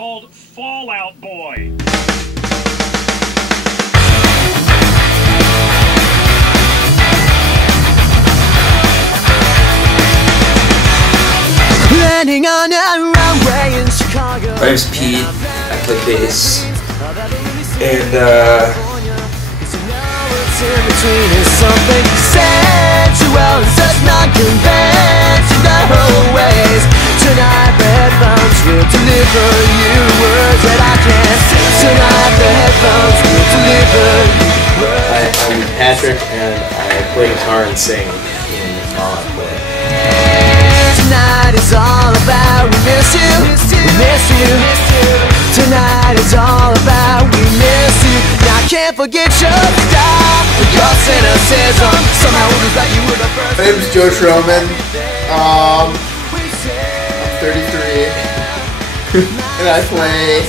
called *Ólboy. Landing on a runway in Chicago. My name's Pete. I play bass. And in between is something sensual and such non-conventional ways. Tonight the headphones will deliver you words that I can't. Tonight the headphones will deliver you words. Hi, I'm Patrick and I play guitar and sing in *Ólboy. Tonight is all about we miss you, we miss you. Tonight is all about we miss you. Now I can't forget your style, your cynicism. Somehow it was like you were the first. My name is Joe Schroman. I'm 33 and I play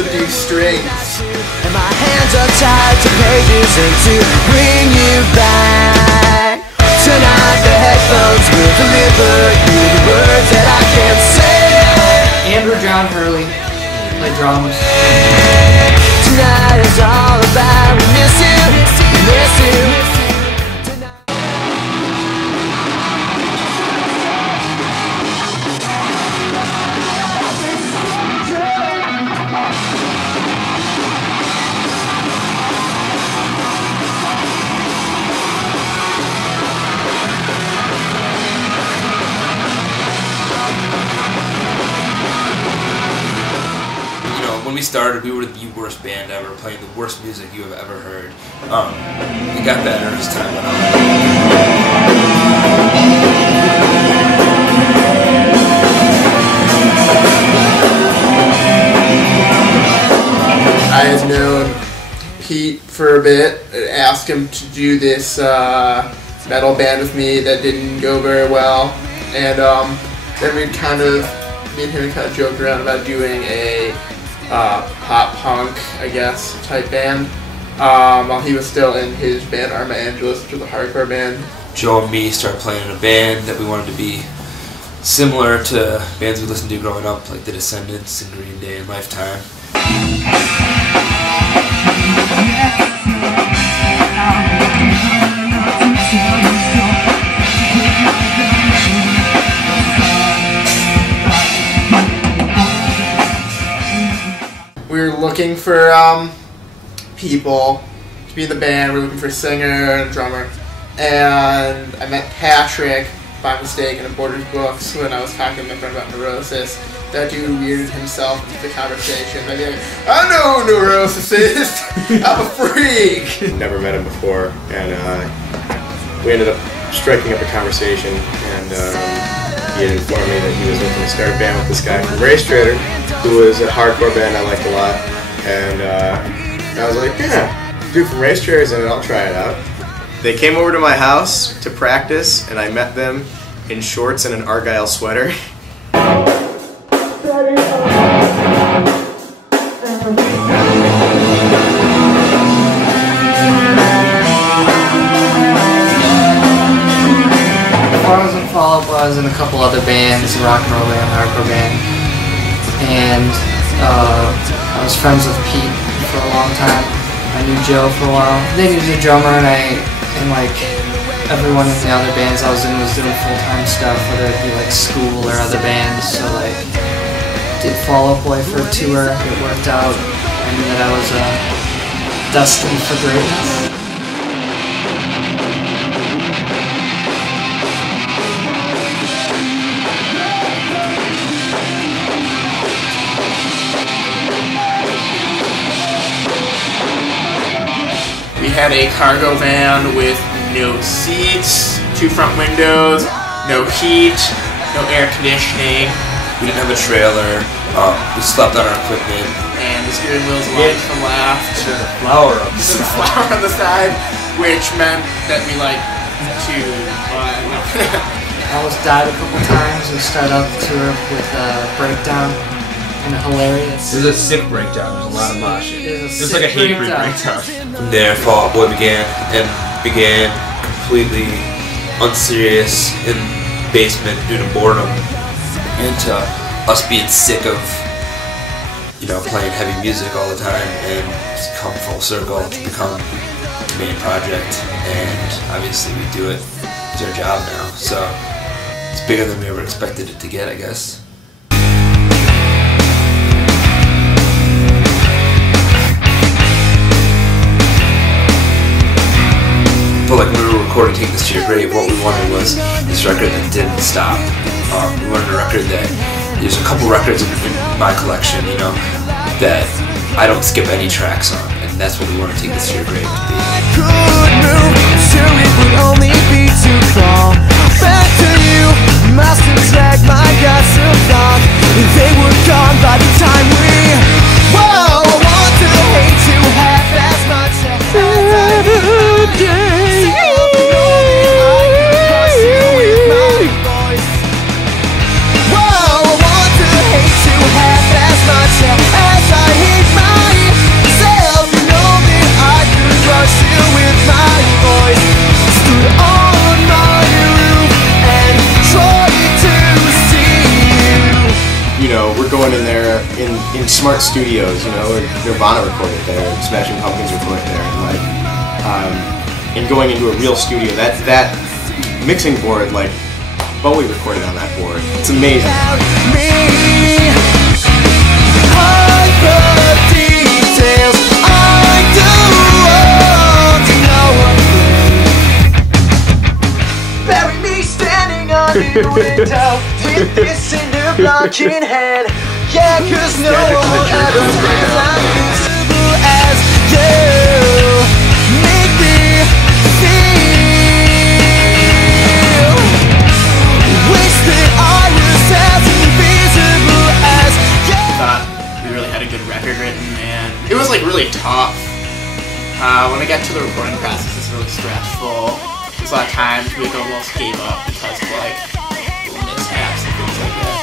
the D strings. And my hands are tied to pages and to bring you back. Tonight the headphones will deliver you the words that I can't say. Andrew John Hurley, play drums. Tonight is all about we miss you, we miss you. when we started, we were the worst band ever, playing the worst music you have ever heard. It got better as time went on. I had known Pete for a bit, asked him to do this metal band with me that didn't go very well, and then me and him kind of joked around about doing a pop punk, I guess, type band, while he was still in his band Arma Angelus, which was a hardcore band. Joe and me started playing in a band that we wanted to be similar to bands we listened to growing up, like The Descendants and Green Day and Lifetime. We were looking for people to be in the band. We were looking for a singer and a drummer. And I met Patrick by mistake in a Borders Books when I was talking to my friend about neurosis. That dude weirded himself into the conversation. I'd be like, I know who neurosis is. I'm a freak. Never met him before, and we ended up striking up a conversation, and he had informed me that he was looking to start a band with this guy from Race Trader, who was a hardcore band I liked a lot, and I was like, yeah, dude from Race Trader's in it, I'll try it out. They came over to my house to practice, and I met them in shorts and an Argyle sweater. Before I was in Fall Out Boy, I was in a couple other bands, a rock and roll band, hardcore band, and I was friends with Pete for a long time. I knew Joe for a while. Then he was a drummer, and like everyone in the other bands I was in was doing full-time stuff, whether it be like school or other bands. So like, did Fall Out Boy for a tour. It worked out. I knew that I was destined for greatness. We had a cargo van with no seats, 2 front windows, no heat, no air conditioning. We didn't have a trailer. We slept on our equipment. And the steering wheel's locked from left. There's a flower up There's a flower on the side, which meant that we like to. I almost died a couple times. We started out the tour with a breakdown, and hilarious. It was a sick breakdown. There was a lot of mosh. It was like a hate-free breakdown. From there, Fall Out Boy began completely unserious in the basement due to boredom, and to us being sick of you know, playing heavy music all the time and come full circle to become the main project. And obviously we do it. It's our job now. So it's bigger than we ever expected it to get, I guess. But like when we were recording Take This to Your Grave, what we wanted was this record that didn't stop. We wanted a record that, there's a couple records in my collection, you know, that I don't skip any tracks on, and that's what we want to Take This to Your Grave to be. I could move, sure it would only be to crawl back to you. Must have dragged my guts along. They were gone by the time we. Whoa, I want to hate you half as much as I do. You know, we're going in there in smart studios, you know, Nirvana recorded there, Smashing Pumpkins recorded there, and like, and going into a real studio, that mixing board, like, Bowie recorded on that board. It's amazing. Bury me standing on the window with this cinder block in hand. Yeah, 'cause no one ever feels as visible as you make me feel. Wish that I was as invisible as you. Thought we really had a good record written, and it was like really tough. When I got to the recording process, it's really stressful. There's a lot of times we almost gave up because of like mishaps and things like that.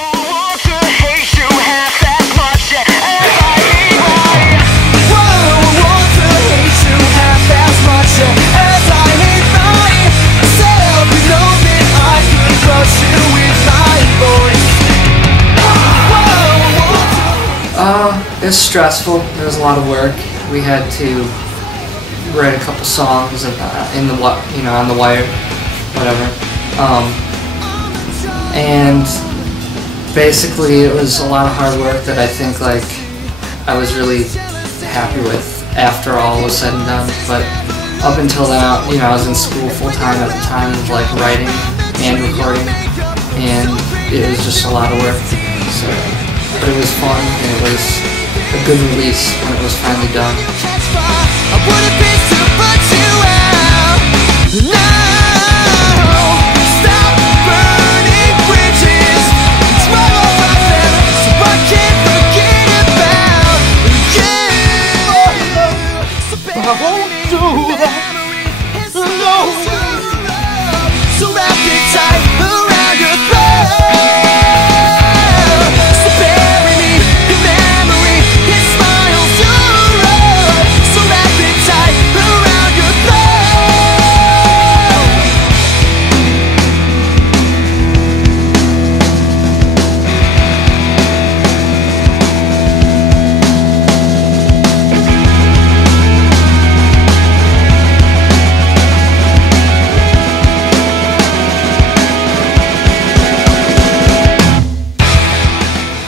It was stressful. There was a lot of work. We had to write a couple songs in the on the wire, whatever. And basically, it was a lot of hard work that I think like I was really happy with after all was said and done. But up until then, you know, I was in school full time at the time of like writing and recording, and it was just a lot of work. So, but it was fun, and it was a good release when it was finally done.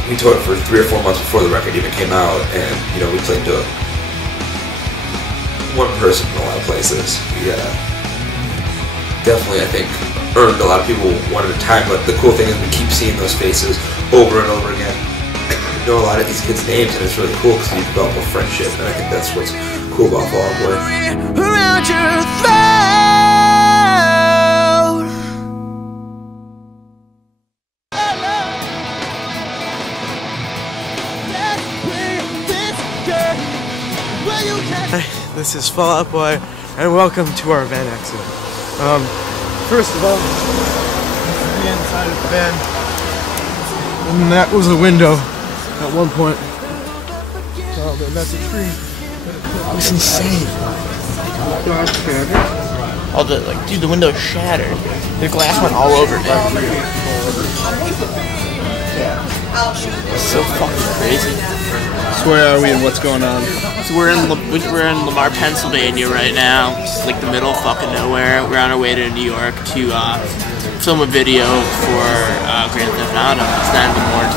We toured for 3 or 4 months before the record even came out, and you know, we played to one person in a lot of places. We definitely, I think, earned a lot of people one at a time, but the cool thing is we keep seeing those faces over and over again. We know a lot of these kids' names, and it's really cool because you develop a friendship, and I think that's what's cool about Fall Out Boy. Around your throat. Hey, this is Fall Out Boy, and welcome to our van accident. First of all, this is the inside of the van, and that was a window at one point. Oh, that's a tree. That was insane. All the dude, the window shattered. The glass went all over it. It's so fucking crazy. So where are we and what's going on? So we're in Lamar, Pennsylvania right now. It's like the middle of fucking nowhere. We're on our way to New York to film a video for Grand Theft Auto. It's not in the more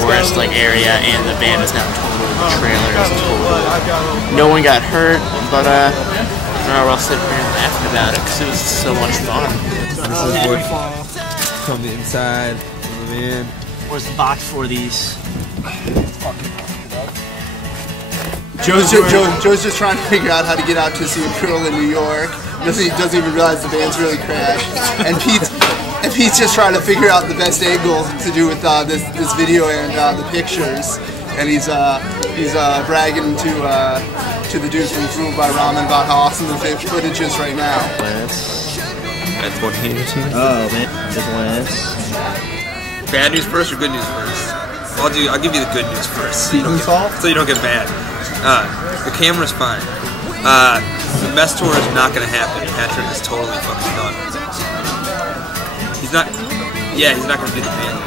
forest like area, and the van is not total. The trailer is total. No one got hurt, but we're all sitting here and laughing about it because it was so much fun. This is what from the inside of the van. Where's the box for these? Joe's just trying to figure out how to get out to see a girl in New York. Doesn't even realize the van's really crashed. And Pete's just trying to figure out the best angle to do with this video and the pictures. And he's bragging to the dude from Food by Ramen about how awesome the footage is right now. Lance. That's what he was here. Oh man, just Lance. Bad news first or good news first? I'll give you the good news first. So you don't get bad. The camera's fine. The mess tour is not gonna happen. Patrick is totally fucking done. He's not. Yeah, he's not gonna be the band.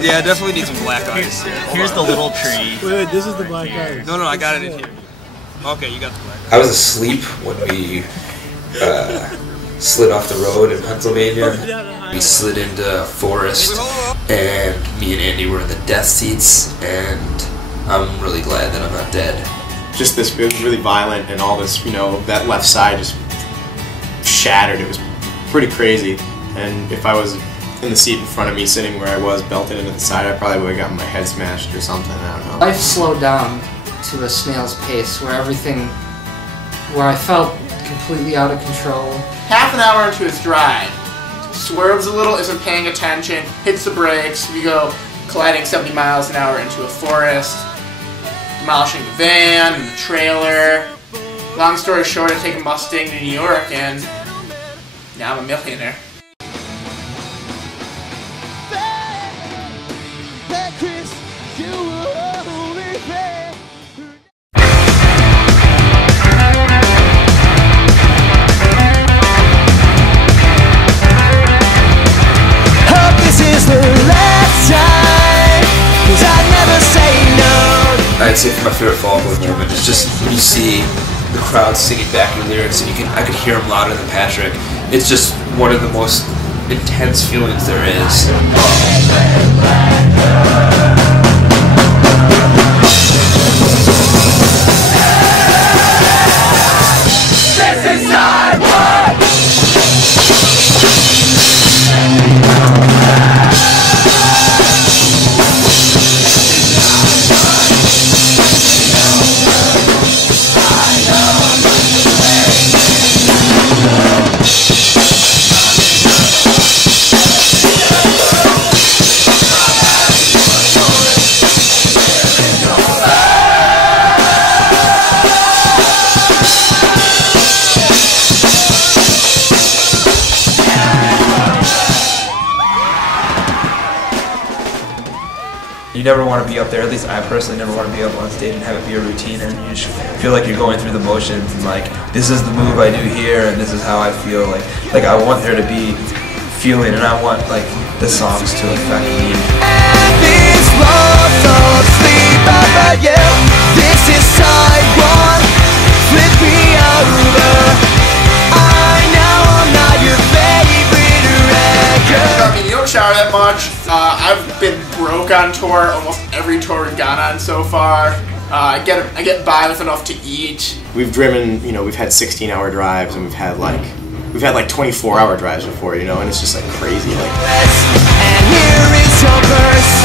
Yeah, I definitely need some black ice here. Here's the little tree. Wait, this is the black ice. No, I got it in here. Okay, you got the black ice. I was asleep when we slid off the road in Pennsylvania. We slid into a forest, and me and Andy were in the death seats, and I'm really glad that I'm not dead. Just this, it was really violent, and all this, you know, that left side just shattered. It was pretty crazy, and if I was in the seat in front of me, sitting where I was, belted into the side, I probably would have gotten my head smashed or something, I don't know. Life slowed down to a snail's pace, where I felt completely out of control. Half an hour into his drive, swerves a little, isn't paying attention, hits the brakes, we go colliding 70 miles an hour into a forest, demolishing the van and the trailer. Long story short, I take a Mustang to New York, and now I'm a millionaire. I'd say my favorite Fall Out Boy moment is just when you see the crowd singing back your lyrics, and I could hear them louder than Patrick. It's just one of the most intense feelings there is. You never want to be up there, at least I personally never want to be up on stage and have it be a routine, and you just feel like you're going through the motions and like, this is the move I do here and this is how I feel. Like I want there to be feeling, and I want like the songs to affect me. This is side one, flip me over. I know I'm not your favorite record. I mean, you don't shower that much. I've been broke on tour, almost every tour we've gone on so far. I get by with enough to eat. We've driven, you know, we've had 16-hour drives, and we've had like 24-hour drives before, you know, and it's just like crazy. Like. And here is your verse.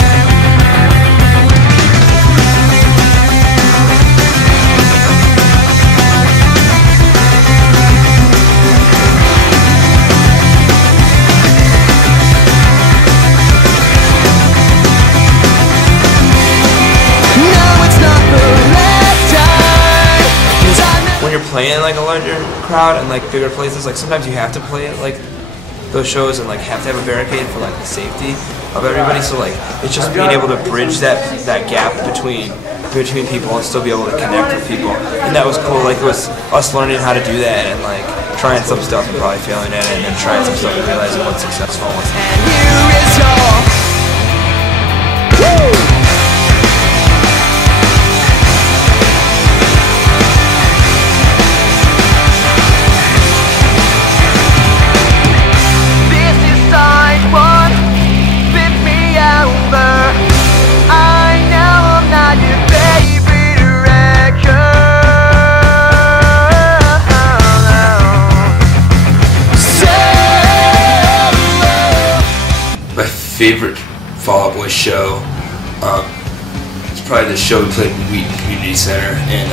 When you're playing like a larger crowd and like bigger places, like sometimes you have to play at like those shows and like have to have a barricade for like the safety of everybody. So like it's just being able to bridge that gap between people and still be able to connect with people. And that was cool. Like it was us learning how to do that and like trying some stuff and probably failing at it, and then trying some stuff and realizing what's successful and what's not. favorite Fall Out Boy show. It's probably the show we played in Wheaton Community Center, and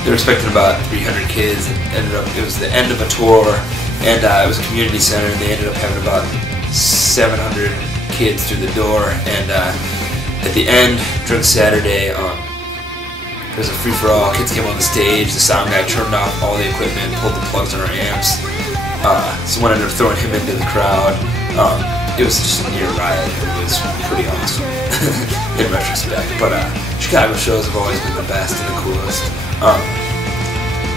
they were expecting about 300 kids. It was the end of a tour, and it was a community center, and they ended up having about 700 kids through the door. And at the end, during Saturday, there was a free-for-all. Kids came on the stage, the sound guy turned off all the equipment, pulled the plugs on our amps. Someone ended up throwing him into the crowd. It was just a near riot. It was pretty awesome in retrospect. But Chicago shows have always been the best and the coolest.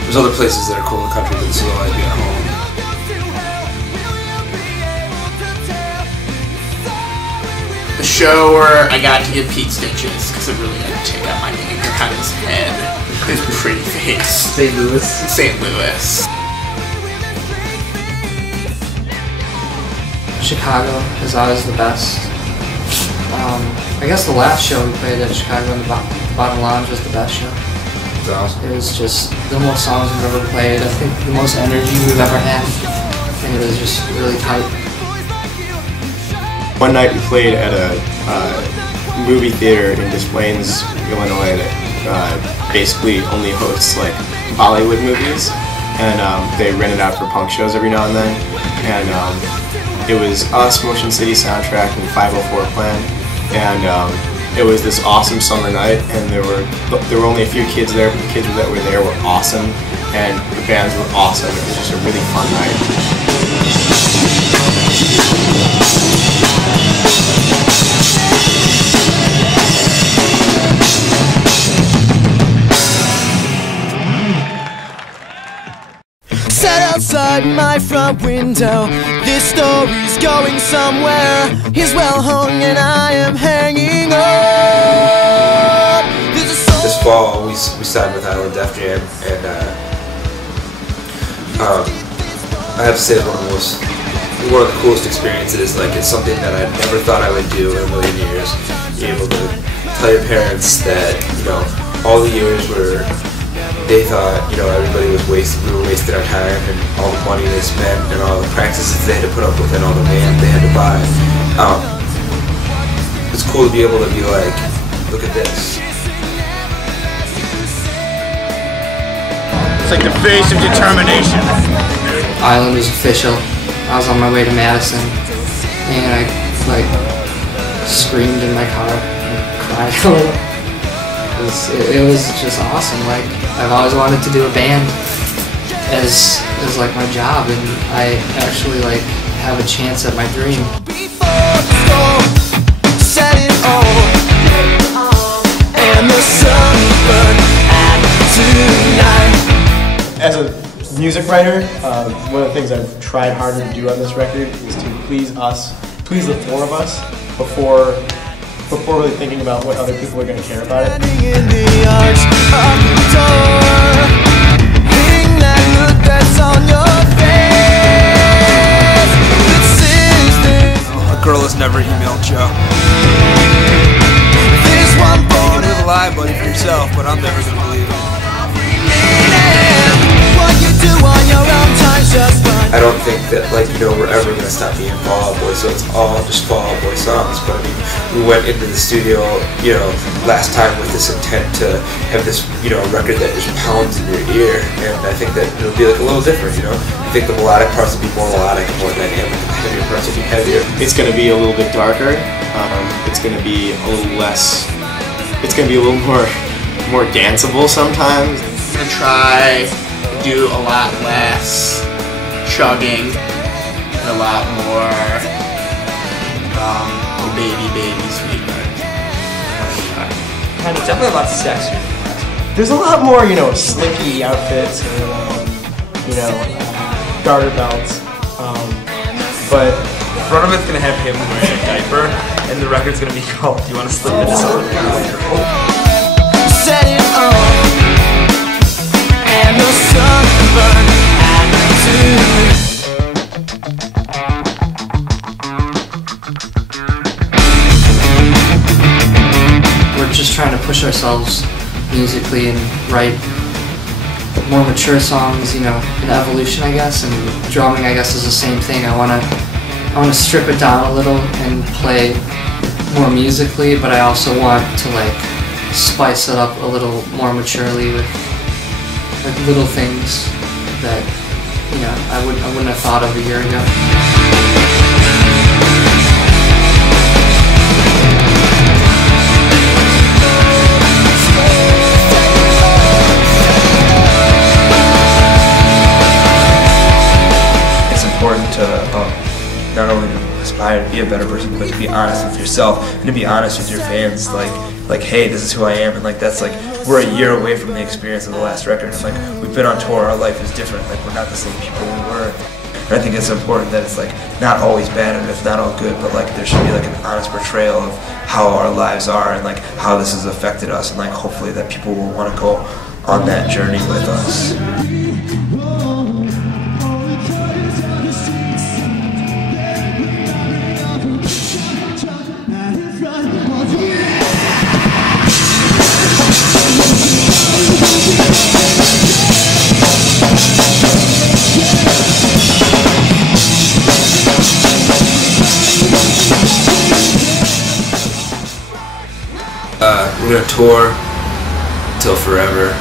There's other places that are cool in the country, but this will always be at home. The show where I got to give Pete stitches because I really had to take out my anger out of his head. His pretty face. St. Louis. St. Louis. Chicago is always the best. I guess the last show we played at Chicago in the Bottom Lounge was the best show. Awesome. It was just the most songs we've ever played. I think the most energy we've ever had, and it was just really tight. One night we played at a movie theater in Des Plaines, Illinois that basically only hosts like Bollywood movies, and they rent it out for punk shows every now and then. And it was us, Motion City Soundtrack, and 504 Plan, and it was this awesome summer night, and there were only a few kids there, but the kids that were there were awesome, and the bands were awesome. It was just a really fun night. Sat outside my front window. This story's going somewhere. He's well hung and I am hanging up. This fall we signed with Island Def Jam, and I have to say it's one of the coolest experiences. Like, it's something that I never thought I would do in a million years. Being able to tell your parents that, you know, all the years where they thought, you know, everybody was we were wasting our time, and all the money they spent, and all the practices they had to put up with, and all the band they had to buy. It's cool to be able to be like, look at this. It's like the face of determination. Island was official. I was on my way to Madison, and I like screamed in my car and cried a little. It was just awesome. Like, I've always wanted to do a band as like my job, and I actually like have a chance at my dream. As a music writer, one of the things I've tried harder to do on this record is to please the four of us, before really thinking about what other people are going to care about it. A girl has never emailed Joe. You can live a lie, buddy, for yourself, but I'm never going to believe it. I don't think that, like, you know, we're ever going to stop being Fall Out Boy, so it's all just Fall Out Boy songs. But I mean, we went into the studio, you know, last time with this intent to have this, you know, record that just pounds in your ear, and I think that it'll be like a little different, you know. I think the melodic parts will be more melodic, more dynamic, and the heavier parts will be heavier. It's going to be a little bit darker. It's going to be a little less. It's going to be a little more danceable sometimes. I'm gonna try to do a lot less chugging and a lot more oh baby sweetheart. Kind of definitely a lot sexier. There's a lot more, you know, slinky outfits and, you know, garter belts. But The front of it's gonna have him wearing a diaper, and the record's gonna be called "Do You Want to Slip Into Something?" Set it on, and the sun burned We're just trying to push ourselves musically and write more mature songs, you know, an evolution, I guess, and drumming, I guess, is the same thing. I want to want to strip it down a little and play more musically, but I also want to like spice it up a little more maturely with like little things that, you know, I wouldn't have thought of a year ago. It's important to not only aspire to be a better person, but to be honest with yourself and to be honest with your fans. Like, hey, this is who I am, and like that's like we're a year away from the experience of the last record. And like we've been on tour, our life is different. Like we're not the same people we were. And I think it's important that it's like not always bad and it's not all good, but like there should be like an honest portrayal of how our lives are and like how this has affected us, and like hopefully that people will want to go on that journey with us. We're gonna tour till forever.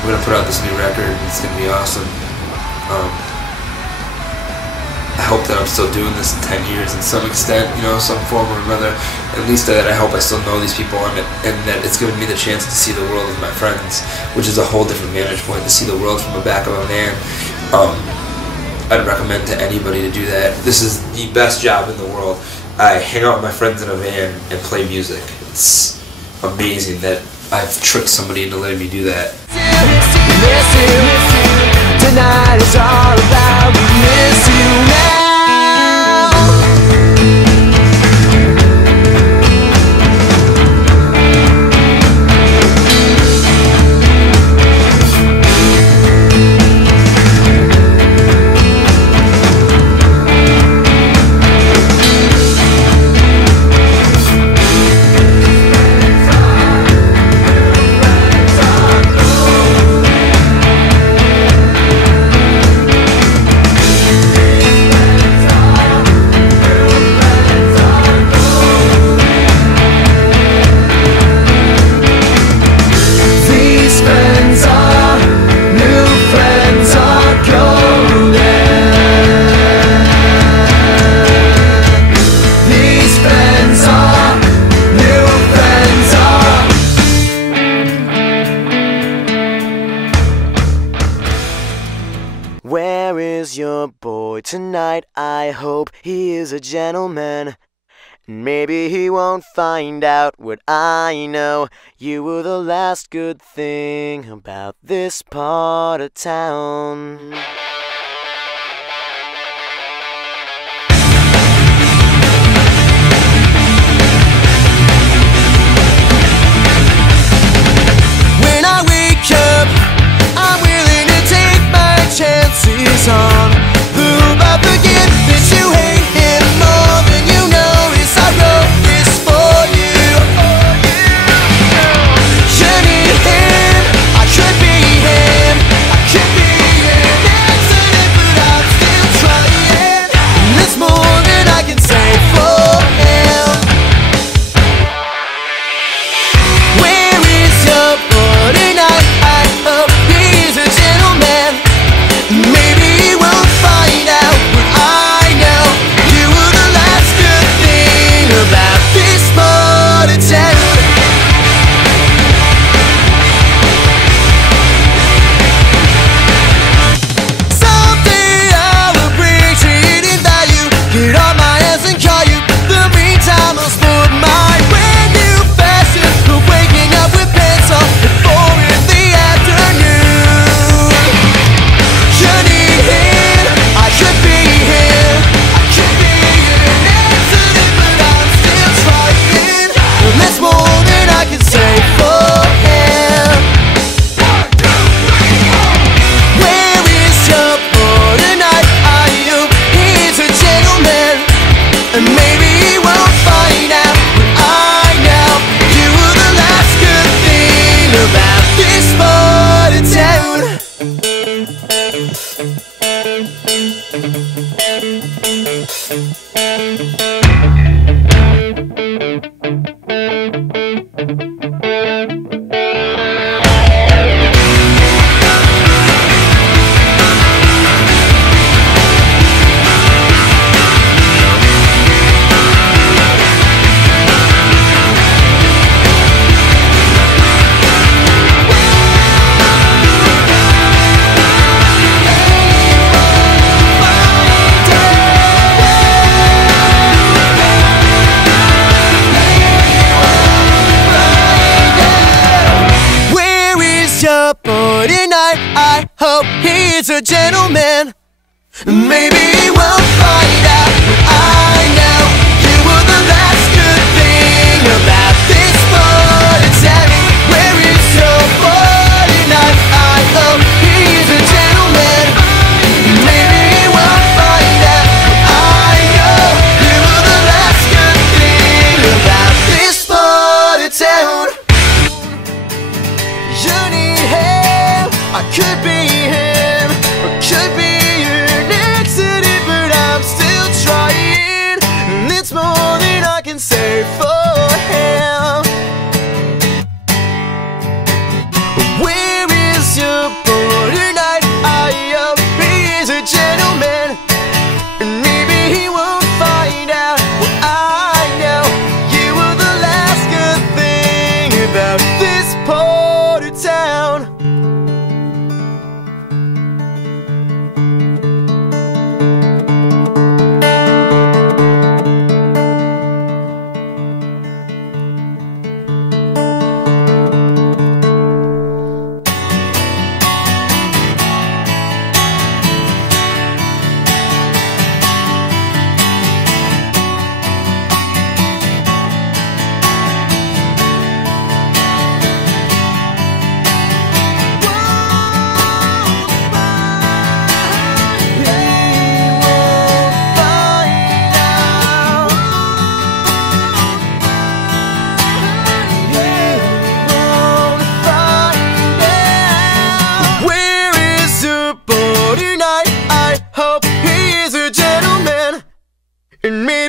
We're gonna put out this new record. It's gonna be awesome. I hope that I'm still doing this in 10 years in some extent, you know, some form or another. At least that I hope I still know these people and that it's given me the chance to see the world with my friends, which is a whole different vantage point, to see the world from the back of a van. I'd recommend to anybody to do that. This is the best job in the world. I hang out with my friends in a van and play music. It's amazing that I've tricked somebody into letting me do that. Tonight is all about we miss you now. Where is your boy tonight? I hope he is a gentleman. Maybe he won't find out what I know. You were the last good thing about this part of town. When I wake up, I'm willing to take my chances on whom I forget that you hate him more than you notice. I wrote this for you. Should be him, I could be him, I could be him. That's the a boy tonight? I hope he's a gentleman. Maybe we'll find out. I know you were the last good thing about this boy town. Where is your boy tonight? I hope he's a gentleman. Maybe we'll find out. I know you were the last good thing about this boy town. You need help. I could be him, or could be an accident, but I'm still trying. And it's more than I can say for him. Where is your boy tonight? I hope he is a gentleman. And maybe he won't find out. Well, I know you were the last good thing about this part of town. And me